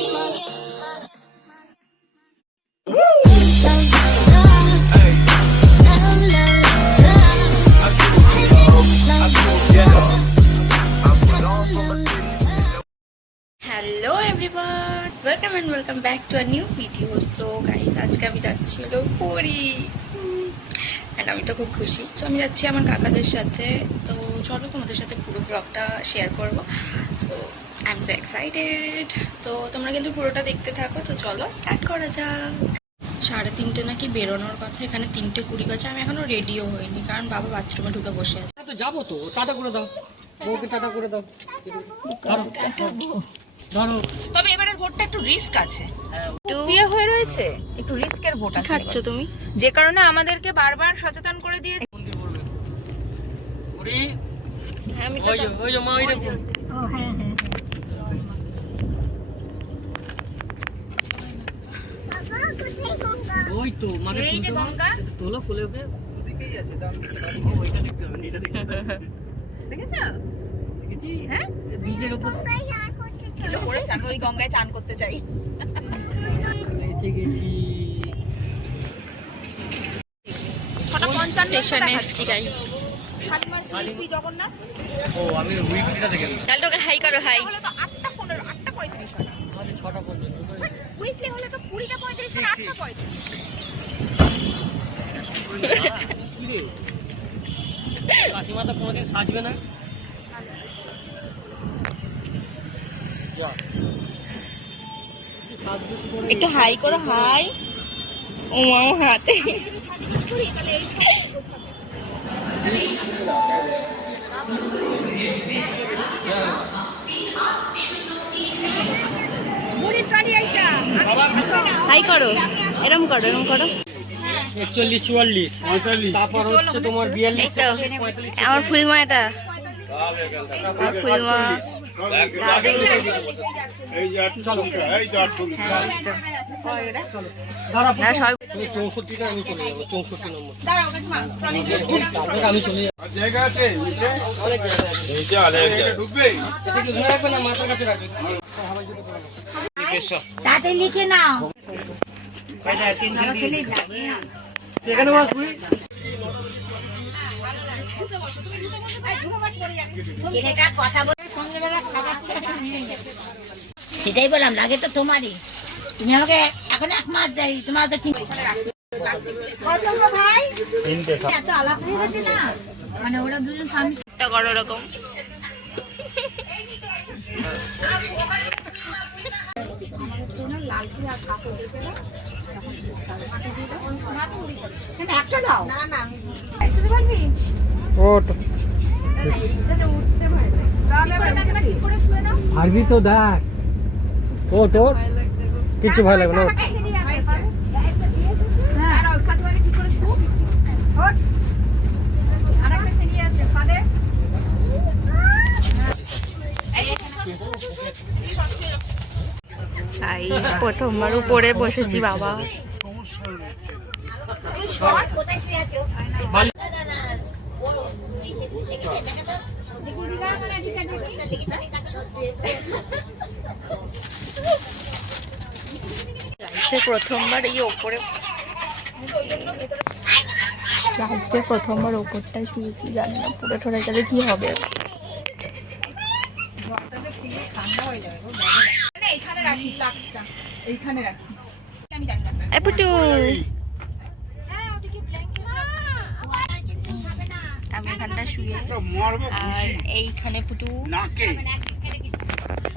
Hello everyone, welcome back to a new video. So guys, আজকে আমি যাচ্ছি হলো পুরী, অ্যান্ড আমি তো খুব খুশি। সো আমি যাচ্ছি আমার কাকাদের সাথে। তো চলো তোমাদের সাথে পুরো ব্লগটা শেয়ার করবো। So I am so excited. তো তোমরা কিন্তু পুরোটা দেখতে থাকো। তো চলো স্টার্ট করা যাক। 3:30 নাকি বেরোনোর কথা, এখানে 3:20 বাজে। আমি এখনো রেডিও হইনি, কারণ বাবা বাথরুমে ঢুকে বসে আছে। তো যাবো তো, টাটা করে দাও বউকে, টাটা করে দাও। ধরো, তবে এবারের ভোটটা একটু রিস্ক আছে, বিয়ে হয়ে রয়েছে, একটু রিস্কের ভোট আছে। খাচ্ছ তুমি? যে কারণে আমাদেরকে বারবার সচেতন করে দিয়েছে। ওই যে মা, ওই দেখো। ওই তো মানে এই যে গঙ্গা, তোলো খুলে ওকে ওদিকেই আছে, দাম ওইটা দেখতে হবে, এটা দেখতে হবে। দেখেছো? দেখেছি, হ্যাঁ, ব্রিজের উপর কিলো পড়েছে। আমি ওই গঙ্গায় চান করতে চাই। গেছি। স্টেশনে এসছি গাইস। জগন্নাথ, ও আমি উইকলিটা দেখে নেব। তাহলে তোকে হাই করো, হাই। 8:15, 8:35 হয়। আমাদের 6টা পর্যন্ত। উইকলি হলে তো 20টা 35 আর 8:35। কি রে, কাকিমা তো কোনোদিন সাজবে না। একটু হাই করো, হাই। ও মা, হাতে হাই করো, এরম করো, এরম করো। 41, 44, 45, তারপর হচ্ছে তোমার 42, এই তো আমার ফুলমাটা, আমার ফুলমা। দাদু, দাঁড়া, না সব 64টা আমি চলে যাবো, 64 নম্বর। তারপর আমি চলে যাবো। জায়গা আছে নিচে, অনেক জায়গা আছে। নিচে এটা ঢুকবে। এটা কি ধরে রাখবে না মাথার কাছে রাখবে? তাতে লিখে নাও। এখানে বসবি। ছেলেটা কথা বলে সন্ধ্যেবেলা খাবার সেটাই বললাম, লাগে তো তোমারই। তুমি আমাকে এখন 1 মাস দেয়, তোমার তো ঠিক ভাই এত আলাপ হয়ে গেছে না, মানে ওরা দুজন স্বামী করো এরকম। একটা দাও না না পারবি তো, দেখ ও তোর কিছু ভালো লাগবে না। প্রথমবার উপরে বসেছি বাবা। সে প্রথমবার এই ওপরে, প্রথমবার ওপরটাই শুয়েছি। জানি না পুরো ঠরে গেলে কি হবে। এইখানে রাখি ফ্লাক্সটা, এইখানে রাখি। আমি জানি না এপুটু, আমি এখানটা শুয়ে, আর এইখানে পুটু,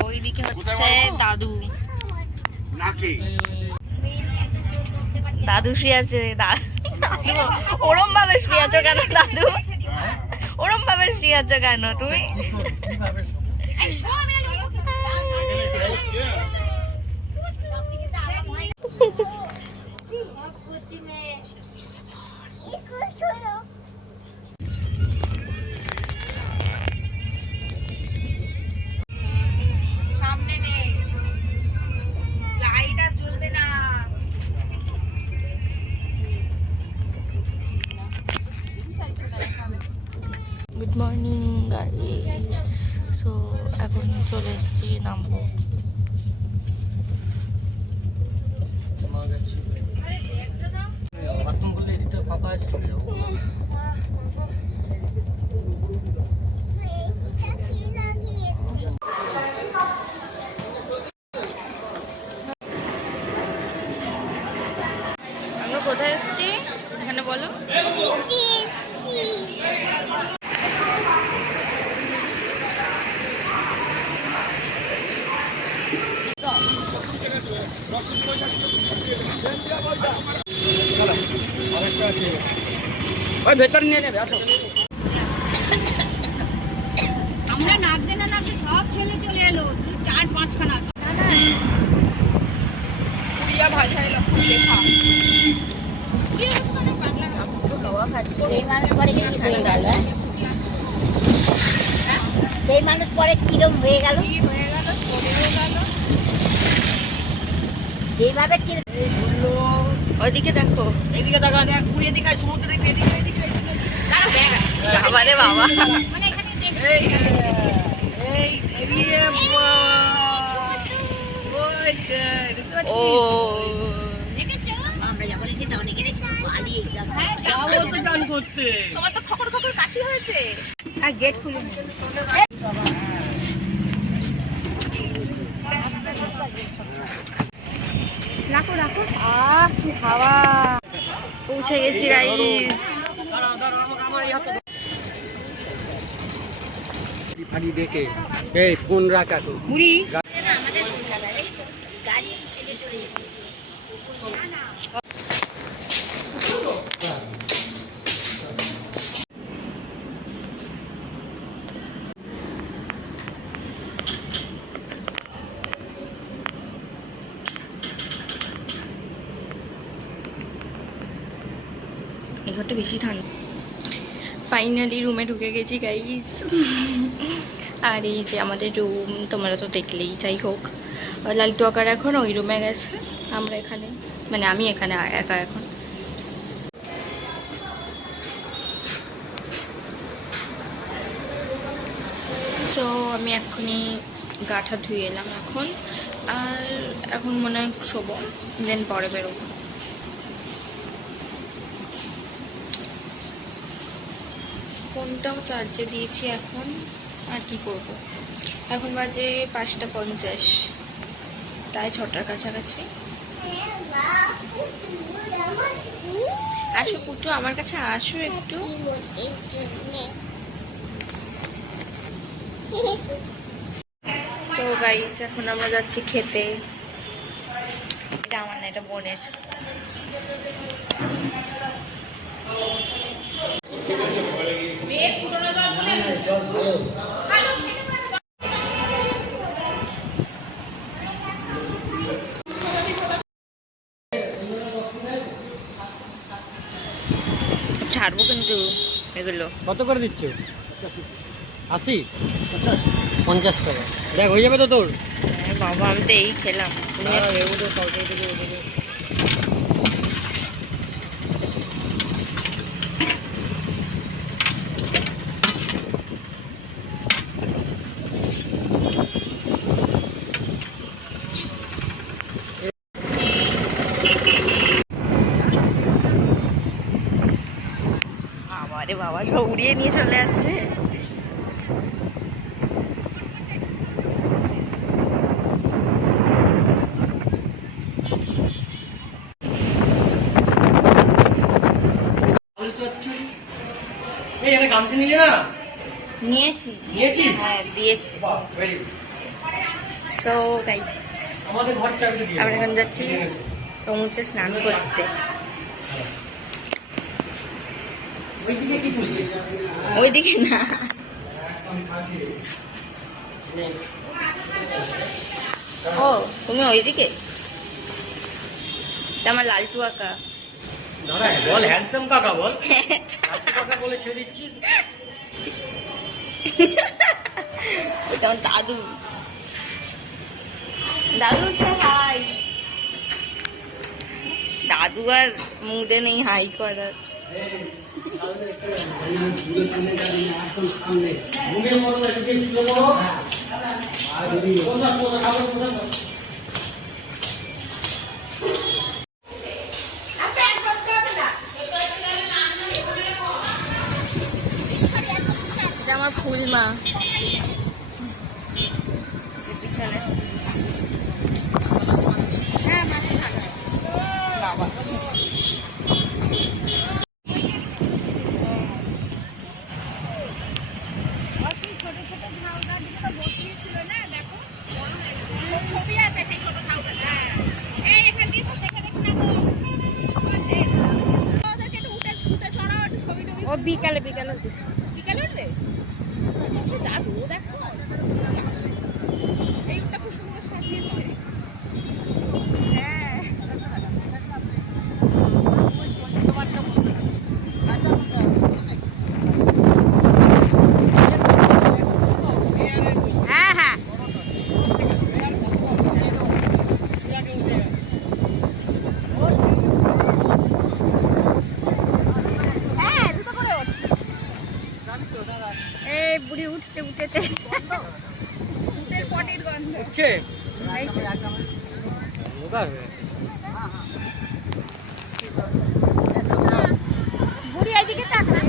ওইদিকে হচ্ছে দাদু। দাদু শুয়ে আছে। দাদু ওরম ভাবে শুয়ে আছো কেন দাদু? ওরম ভাবে শুয়ে আছো কেন তুমি? সামনে নেই, লাইট আর জ্বলবে না। Good morning guys. সো এখন চলে এসেছি, নামবো। কোথায় এসেছি এখানে বলো? ভেতরে নিয়ে নেবে আসো। আমরা নাচতে না নাচতে সব ছেলে চলে এলো 4-5খানা উড়িয়া ভাষায় লক্ষণ লেখা। সেই মানুষ পরে কিরম হয়ে গেল যেভাবে ওইদিকে দেখো, এদিকে তাকা, দেখ পুরী এদিকে আয়, সমুদ্র দেখবি, এদিকে এদিকে কারো ব্যাগ আছে বাবা রে বাবা। মানে এখানে এই এদিকে ওই ও দেখেছো? আমরা যখন এসেছি তখন এখানে পালিয়ে গেলাম। হ্যাঁ, যাও তো গান করতে। তোমার তো খকর খকর কাশি হয়েছে। আর গেট খুলে রাখো রাখো। কি হাওয়া। পৌঁছে গেছি গাইস। দাঁড়াও দাঁড়াও, আমাকে আমার এই হাতে ফাড়ি দেখে এই ফোন রাখ এখন। মুড়ি আমাদের গাড়ি থেকে চলে যেত। এই ঘরটা বেশি ঠান্ডা। ফাইনালি রুমে ঢুকে গেছি গাইস। আর এই যে আমাদের রুম, তোমরা তো দেখলেই। যাই হোক, লালটু আকার এখন ওই রুমে গেছে, আমরা এখানে, মানে আমি এখানে একা এখন। সো আমি এক্ষুনি গাটা ধুয়ে এলাম এখন, আর এখন মনে হয় শোবো, দেন পরে বেরোবো। ফোনটাও চার্জে দিয়েছি এখন, আর কি করব। এখন বাজে 5:50, প্রায় 6টার কাছাকাছি। আসো পুটু, আমার কাছে আসো একটু। সো গাইস, এখন আমরা যাচ্ছি খেতে। এটা আমার না, এটা বোনের। ছাড়বো কিন্তু এগুলো। কত করে দিচ্ছে? 80, 50 টাকা। দেখ হয়ে যাবে তো তোর। হ্যাঁ বাবা, আমি তো এই খেলাম। আরে বাবা, সব উড়িয়ে নিয়ে চলে যাচ্ছে। এই একটা গামছা নিলে না? নিয়েছি। নিয়েছিস? হ্যাঁ দিয়েছি। বাহ, very good। সো গাইস, আমাদের ঘর চাবিটা দিয়ে আমরা এখন যাচ্ছি সমুদ্রে স্নান করতে। ওইদিকে কি তুলছিস? ওইদিকে না, ও তুমি ওইদিকে। তা আমার লালটু আঁকা। দাঁড়া, বল হ্যান্ডসাম কাকা বল। কাকা বলে ছেড়ে দিচ্ছিস। ওটা আমার দাদু। দাদু হাই। দাদু আর মুডে নেই হাই করার। এটা আমার ফুল মা পিছনে। হ্যাঁ মাঝে থাকা বাবা বিকালে বিকালে বিকালে উঠবে? যা রোদ এখন। এই উঠটা খুব সুন্দর সাজিয়েছে। হ্যাঁ। হ্যাঁ হ্যাঁ হ্যাঁ দুটো করে ওঠ। এই বুড়ি উঠছে উঠেতে উটের পটির গন্ধ। হচ্ছে অন্ধকার হয়ে যাচ্ছে। বুড়ি এদিকে তাক না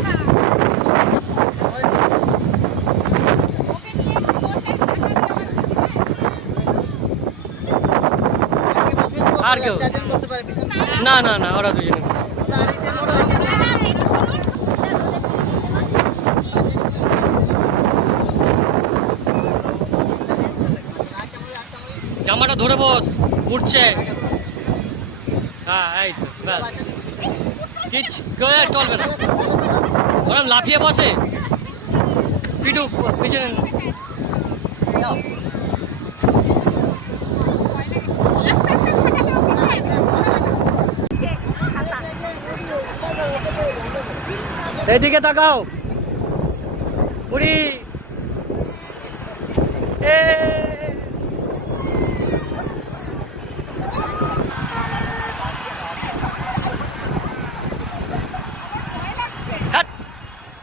আর কেউ না না না ওরা দুজনে জামাটা ধরে বস উঠছে হ্যাঁ এই তো ব্যাস কেউ চলবে না ওরা লাফিয়ে বসে পিটু পিছনে এদিকে তাকাও বুড়ি এ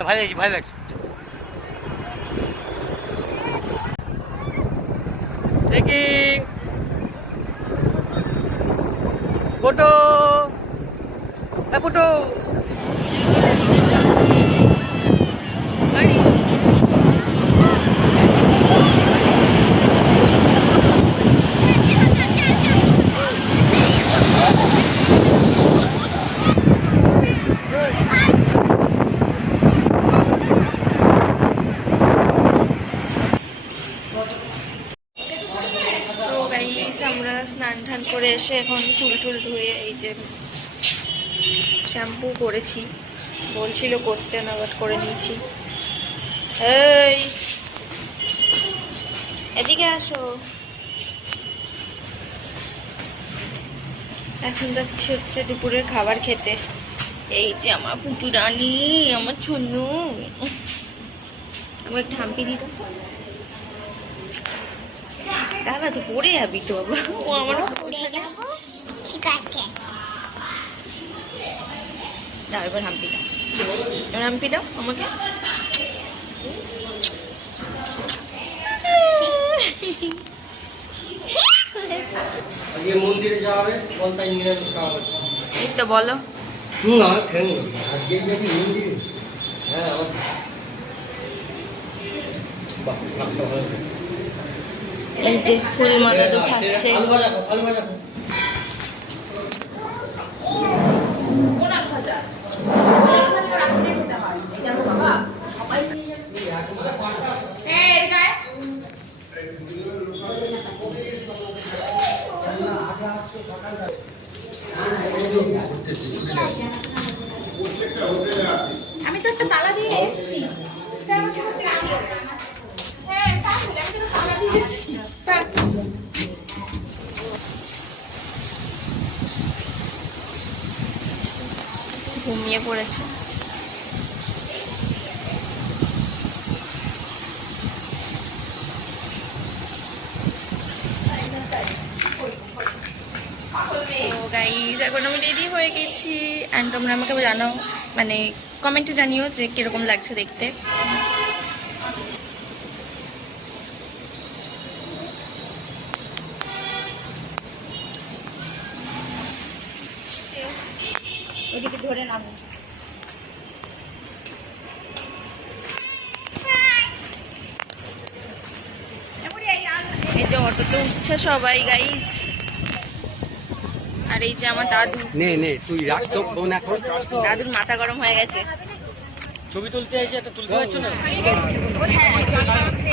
ভাই লাগছে ভাই লাগছে দেখি ফটো ফটো আমরা স্নান টান করে এসে এখন চুল টুল ধুয়ে এই যে শ্যাম্পু করেছি, বলছিল করতে না বাট করে নিয়েছি। এই এদিকে আসো, এখন যাচ্ছি হচ্ছে দুপুরের খাবার খেতে। এই যে আমার পুটু রানী, আমার ছুনু, আমার একটু হাম্পি দিত। দাদা তো পড়ে যাবি তো বাবা, ও আমার ঠিক আছে দাও, এবার হাম্পি দাও, এবার হাম্পি দাও আমাকে। আজকে মন্দিরে যাওয়া হবে, বলতা নিরামিষ খাওয়া হচ্ছে। এই তো বলো। না খেয়ে নেব আজকে যাবি মন্দিরে। হ্যাঁ বাহ ভালো ভালো। এই যে ফুল মালা তো খাচ্ছে। আলু ভাজা আলু ভাজা আমি তো একটা তালা দিয়ে এসেছি। হ্যাঁ তাহলে আমি তো তালা দিয়ে এসেছি। ঘুমিয়ে পড়েছে। গাইস এখন আমি রেডি হয়ে গেছি, অ্যান্ড তোমরা আমাকে জানাও, মানে কমেন্টে জানিও যে কিরকম লাগছে দেখতে। ওইদিকে ধরে নামো। এই যে অটোতে উঠছে সবাই গাইস, আর এই যে আমার দাদু। নে নে তুই রাখ তো ফোন এখন। দাদুর মাথা গরম হয়ে গেছে। ছবি তুলতে আইছে, তো তুলতে হচ্ছে না।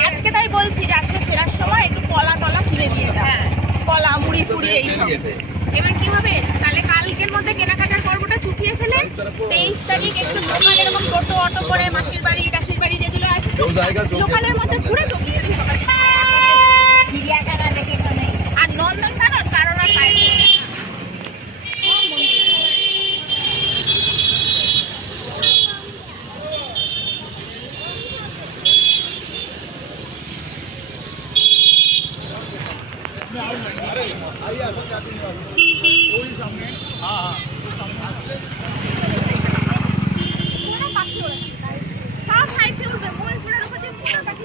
আজকে তাই বলছি যে আজকে ফেরার সময় একটু কলা টলা কিনে দিয়ে যা। কলা মুড়ি ফুড়ি এইসব। এবার কি হবে, তাহলে কালকের মধ্যে কেনাকাটার পর্বটা গুটিয়ে ফেলে 23 তারিখ একটু লোকাল এরকম টোটো অটো করে মাসির বাড়ি টাসির বাড়ি যেগুলো আছে লোকালের মধ্যে ঘুরে 24 তারিখ সকালে চিড়িয়াখানা দেখে তো নেই। আর নন্দনকানন কারণ আর পাইনি। সব সাইড থেকে উঠবে মন ছুড়ে উপর দিয়ে পুরো পাখি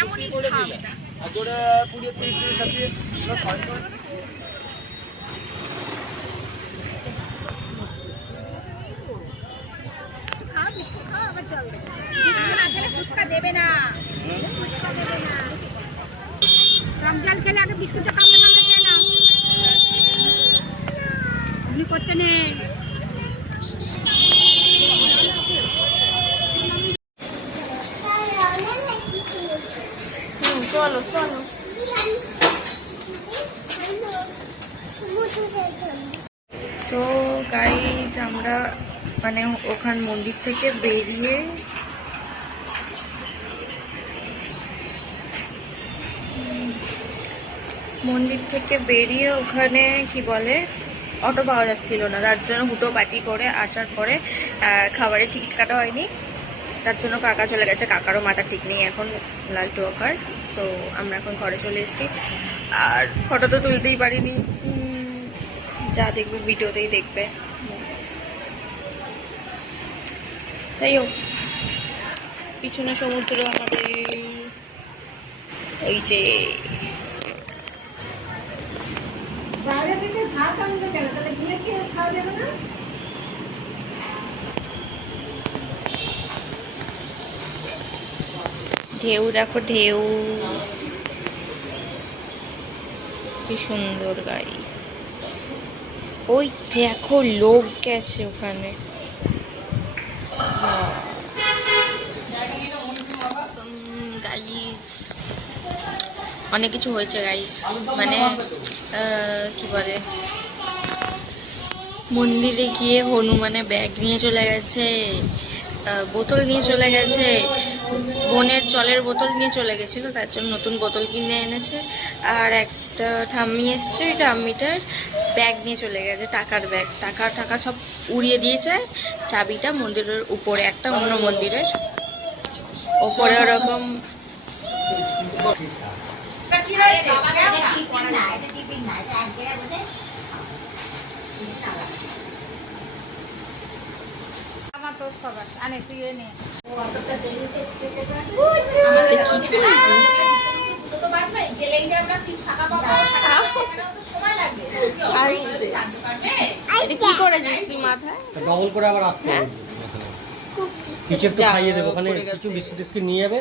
এমনই ভাব এটা। খাও মিঠু খাও আবার জল দেবে মিঠু না খেলে ফুচকা দেবে না ফুচকা দেবে না টক জল খেলে আগে বিস্কুটটা কামড়ে কামড়ে খেয়ে নাও এমনি করতে নেই চলো চলো। সো গাইস আমরা মানে ওখান মন্দির থেকে বেরিয়ে ওখানে কি বলে অটো পাওয়া যাচ্ছিল না, তার জন্য হুটো পাটি করে আসার পরে খাবারের টিকিট কাটা হয়নি, তার জন্য কাকা চলে গেছে। কাকারও মাথা ঠিক নেই এখন, লালটু ওকার। তো আমরা এখন ঘরে চলে এসেছি, আর ফটো তো তুলতেই পারিনি, যা দেখবে ভিডিওতেই দেখবে। তাই হোক, পিছনে সমুদ্র আমাদের, ওই যে বাইরে থেকে ভাত আনবে কেন? তাহলে গিয়ে কি খাওয়া যাবে না? ঢেউ দেখো, ঢেউ কি সুন্দর গাইস। ওই দেখো লোক গেছে ওখানে। গাইস অনেক কিছু হয়েছে গাইস, মানে কি বলে, মন্দিরে গিয়ে হনুমানে ব্যাগ নিয়ে চলে গেছে, বোতল নিয়ে চলে গেছে, বোনের জলের বোতল নিয়ে চলে গেছিলো, তার জন্য নতুন বোতল কিনে এনেছে। আর একটা ঠাম্মি এসছে, ওই ঠাম্মিটার ব্যাগ নিয়ে চলে গেছে, টাকার ব্যাগ, টাকা সব উড়িয়ে দিয়েছে। চাবিটা মন্দিরের উপরে, একটা অন্য মন্দিরের ওপরে ওরকম। আমার তো সবার আনে তুই নে কি করেছিস তুই মাথায়? ডবল করে আবার আসতে হবে, কিছু একটু খাইয়ে দেবো, ওখানে কিছু বিস্কুট টিস্কুট নিয়ে যাবে।